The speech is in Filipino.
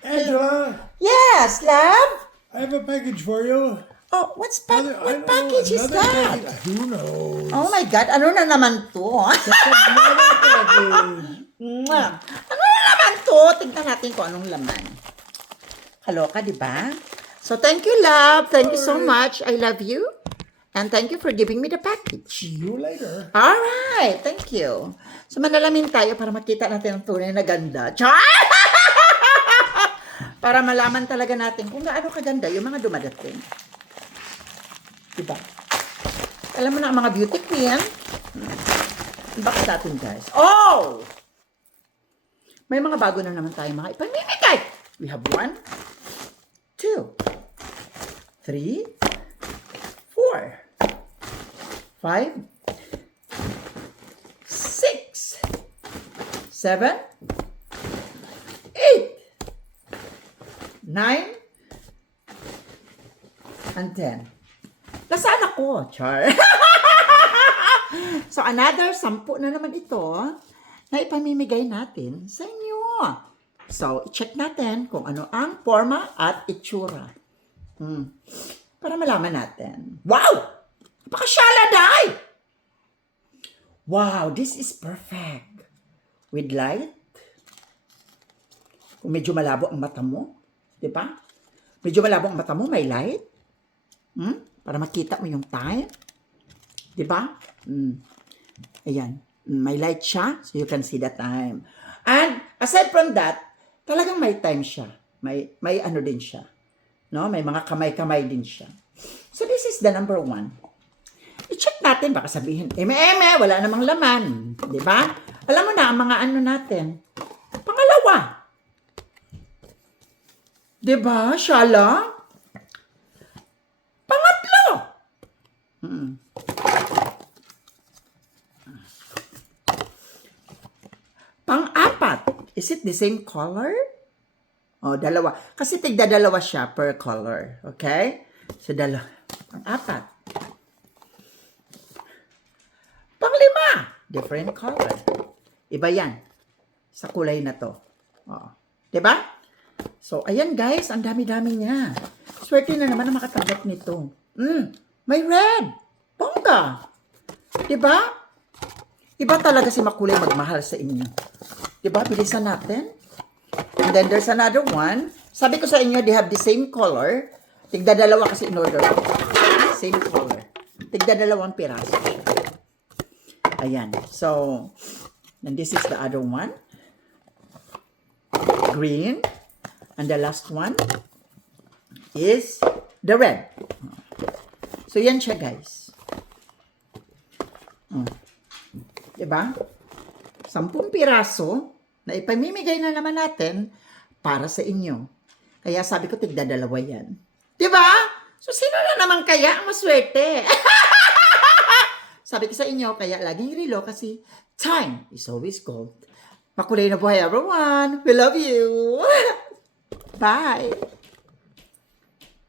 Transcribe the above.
Angela, Yes, love? I have a package for you. Oh, I don't what know, package is another that? package. Who knows? Oh my God, ano na naman to? Another package. Mwah. Ano na naman to? Tignan natin kung anong laman. Kaloka, di ba? So, thank you, love. Thank you so much. I love you. And thank you for giving me the package. See you later. Alright, thank you. So, manalamin tayo para makita natin ang tunay na ganda. Char! Para malaman talaga natin kung gaano kaganda yung mga dumadating. Diba? Alam mo na ang mga beauty queen. Bakit natin, guys? Oh! May mga bago na naman tayo mga ipamimigay. We have 1, 2, 3, 4, 5, 6, 7, 8, 9, and 10. Nasaan ako? Char. So, another 10 na naman ito na ipamimigay natin sa inyo. So, i-check natin kung ano ang forma at itsura. Para malaman natin. Wow! Napakasyala, day! Wow, this is perfect. With light. Kung medyo malabo ang mata mo, di ba? Medyo malabo ang mata mo, may light. Para makita mo yung time. Di ba? Ayan. May light siya, so you can see the time. And aside from that, talagang may time siya. May ano din siya. No? May mga kamay-kamay din siya. So this is the number 1. I-check natin, baka sabihin, wala namang laman. Di ba? Alam mo na, ang mga ano natin. Pangalawa. Di ba, Shala? Pangatlo. Pang-apat. Is it the same color? Oh, dalawa. Kasi tigda-dalawa siya per color. Okay? So, dalawa. Pang-apat. Pang-5. Different color. Iba yan. Sa kulay na to. Oh. Diba? So, ayan guys. Ang dami-dami niya. Swerte na naman na makatanggap nito. May red. Bongga. Diba? Iba talaga si makulay magmahal sa inyo. Diba? Bilisan natin. And then there's another one. Sabi ko sa inyo, they have the same color. Tigda-dalawa kasi in order. Same color. Tigda-dalawang piraso. Ayan. So, and this is the other one. Green. And the last one is the red. So, yan siya, guys. Diba? 10 piraso na ipamimigay na naman natin para sa inyo. Kaya sabi ko, tigda-dalawa yan. Diba? So, sino na naman kaya ang maswerte? Sabi ko sa inyo, kaya laging relo kasi time is always gold. Makulay na buhay, everyone. We love you. Bye.